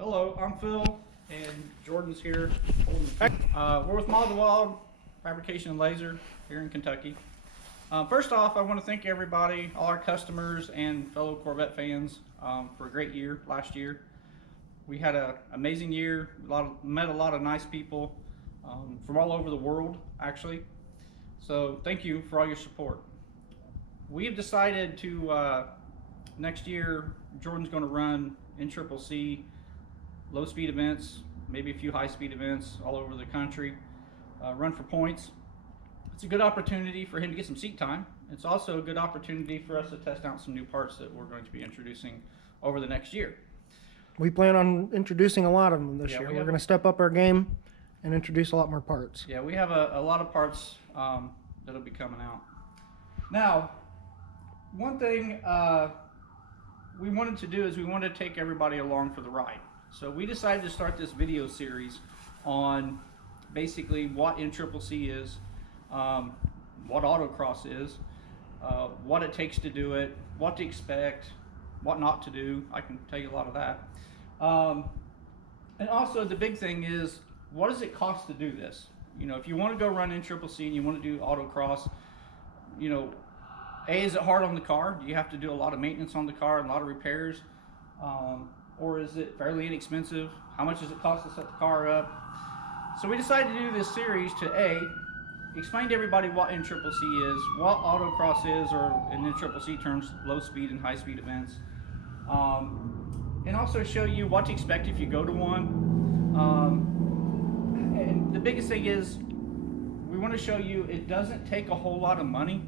Hello, I'm Phil, and Jordan's here. We're with Mod the Wild, Fabrication and Laser here in Kentucky. First off, I want to thank everybody, all our customers and fellow Corvette fans for a great year last year. We had an amazing year, met a lot of nice people from all over the world, actually. So thank you for all your support. We've decided to, next year, Jordan's going to run NCCC low speed events, maybe a few high speed events all over the country, run for points. It's a good opportunity for him to get some seat time. It's also a good opportunity for us to test out some new parts that we're going to be introducing over the next year. We plan on introducing a lot of them this year. We're going to step up our game and introduce a lot more parts. Yeah, we have a lot of parts that'll be coming out. Now, one thing we wanted to do is we wanted to take everybody along for the ride. So we decided to start this video series on basically what NCCC is, what autocross is, what it takes to do it, what to expect, what not to do. I can tell you a lot of that. And also the big thing is, what does it cost to do this? You know, if you want to go run NCCC and you want to do autocross, you know, is it hard on the car? Do you have to do a lot of maintenance on the car and a lot of repairs? Or is it fairly inexpensive? How much does it cost to set the car up? So we decided to do this series to explain to everybody what NCCC is, what autocross is, or in NCCC terms, low speed and high speed events. And also show you what to expect if you go to one. And the biggest thing is, we want to show you it doesn't take a whole lot of money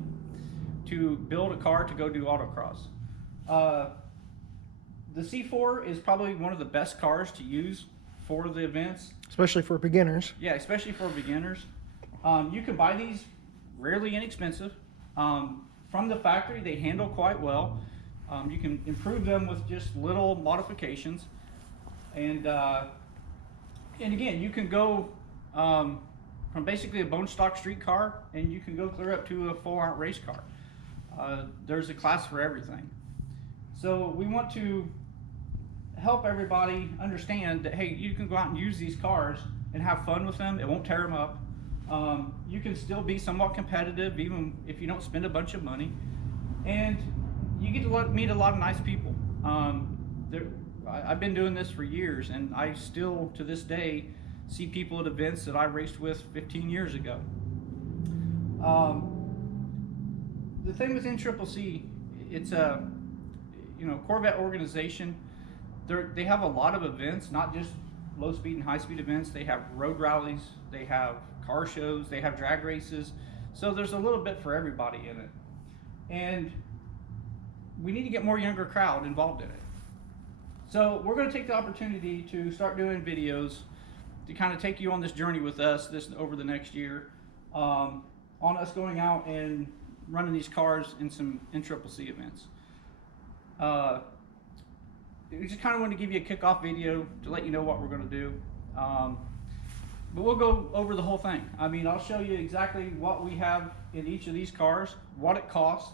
to build a car to go do autocross. The C4 is probably one of the best cars to use for the events. Especially for beginners. Yeah, especially for beginners. You can buy these rarely inexpensive. From the factory, they handle quite well. You can improve them with just little modifications. And again, you can go from basically a bone stock street car, and you can go clear up to a full-out race car. There's a class for everything. So we want to help everybody understand that, hey, you can go out and use these cars and have fun with them. It won't tear them up. You can still be somewhat competitive even if you don't spend a bunch of money. And you get to meet a lot of nice people. I've been doing this for years, and I still, to this day, see people at events that I raced with 15 years ago. The thing with NCCC, it's a Corvette organization. They have a lot of events, not just low speed and high speed events. They have road rallies, they have car shows, they have drag races. So there's a little bit for everybody in it. And we need to get more younger crowd involved in it. So we're going to take the opportunity to start doing videos to kind of take you on this journey with us over the next year, on us going out and running these cars in some NCCC events. We just kind of want to give you a kickoff video to let you know what we're going to do. But we'll go over the whole thing. I mean, I'll show you exactly what we have in each of these cars, what it costs,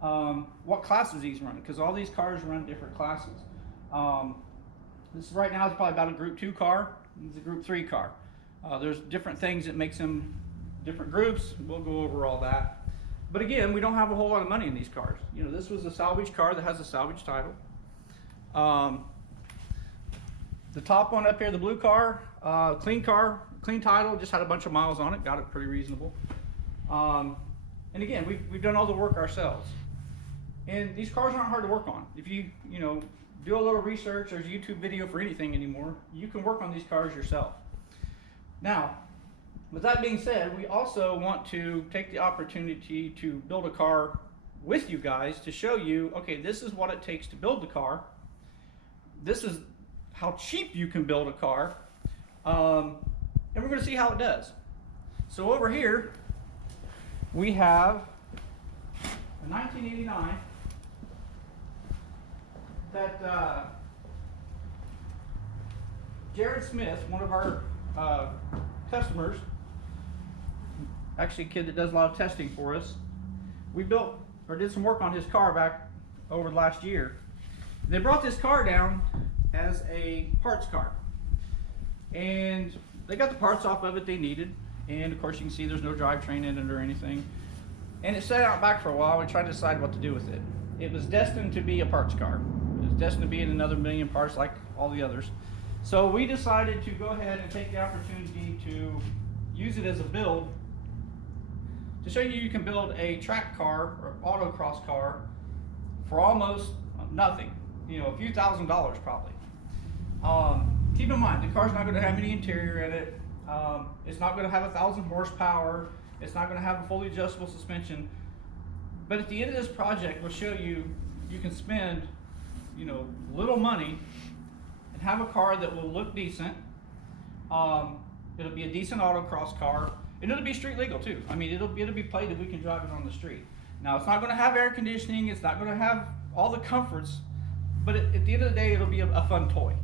what classes these run, because all these cars run different classes. This right now is probably about a Group 2 car. This is a Group 3 car. There's different things that makes them different groups. We'll go over all that. But again, we don't have a whole lot of money in these cars. You know, this was a salvage car that has a salvage title. The top one up here, the blue car, clean title, just had a bunch of miles on it, got it pretty reasonable. And again, we've done all the work ourselves. And these cars aren't hard to work on. If you do a little research, there's a YouTube video for anything anymore, you can work on these cars yourself. Now, with that being said, we also want to take the opportunity to build a car with you guys to show you, okay, this is what it takes to build the car. This is how cheap you can build a car. And we're going to see how it does. So over here, we have a 1989 that Jared Smith, one of our customers, actually a kid that does a lot of testing for us, we built or did some work on his car back over the last year. They brought this car down as a parts car. And they got the parts off of it they needed. And of course you can see there's no drivetrain in it or anything. And it sat out back for a while. We tried to decide what to do with it. It was destined to be a parts car. It was destined to be in another million parts like all the others. So we decided to go ahead and take the opportunity to use it as a build to show you can build a track car or autocross car for almost nothing, you know, a few $1,000s probably. Keep in mind, the car's not going to have any interior in it. It's not going to have 1,000 horsepower. It's not going to have a fully adjustable suspension. But at the end of this project, we'll show you can spend, you know, little money and have a car that will look decent. It'll be a decent autocross car, and it'll be street legal too. I mean, it'll be plated. We can drive it on the street. Now, it's not going to have air conditioning. It's not going to have all the comforts, but at the end of the day, it'll be a fun toy.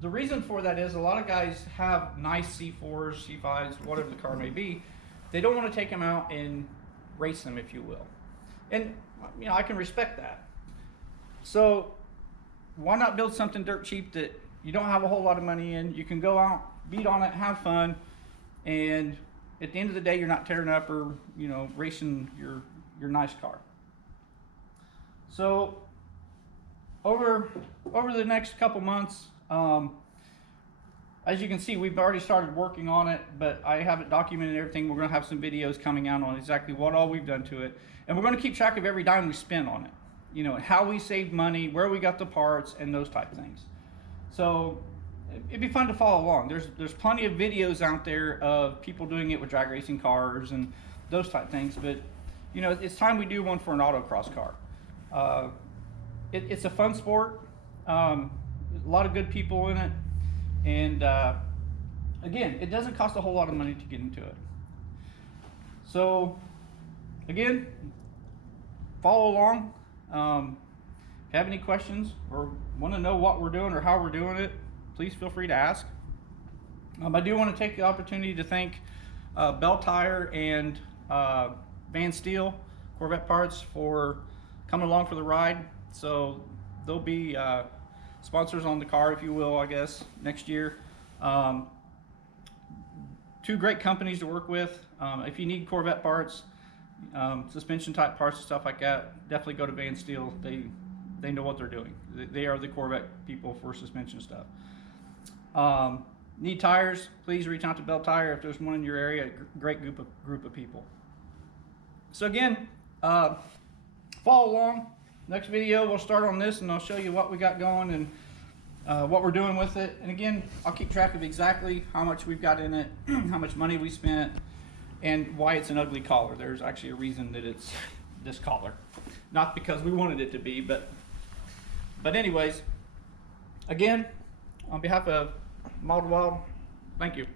The reason for that is a lot of guys have nice C4s, C5s, whatever the car may be. They don't want to take them out and race them, if you will. And you know, I can respect that. So why not build something dirt cheap that you don't have a whole lot of money in? You can go out, beat on it, have fun, and at the end of the day, you're not tearing up or, you know, racing your nice car. So over the next couple months, as you can see, we've already started working on it, but I haven't documented everything. We're going to have some videos coming out on exactly what all we've done to it, and we're going to keep track of every dime we spend on it, you know, how we saved money, where we got the parts, and those type of things. So it'd be fun to follow along. There's plenty of videos out there of people doing it with drag racing cars and those type of things, but you know, it's time we do one for an autocross car. It's a fun sport. A lot of good people in it, and again, it doesn't cost a whole lot of money to get into it. So again, follow along. If you have any questions or want to know what we're doing or how we're doing it, please feel free to ask. I do want to take the opportunity to thank Belle Tire and Van Steel Corvette Parts for coming along for the ride. So they'll be sponsors on the car, if you will, I guess, next year. Two great companies to work with. If you need Corvette parts, suspension type parts and stuff like that, definitely go to Van Steel. They know what they're doing. They are the Corvette people for suspension stuff. Need tires, please reach out to Belle Tire if there's one in your area. Great group of people. So again, follow along. Next video we'll start on this and I'll show you what we got going and what we're doing with it. And again, I'll keep track of exactly how much we've got in it, how much money we spent, and why it's an ugly collar. There's actually a reason that it's this collar. Not because we wanted it to be, but anyways, again, on behalf of Wild, thank you.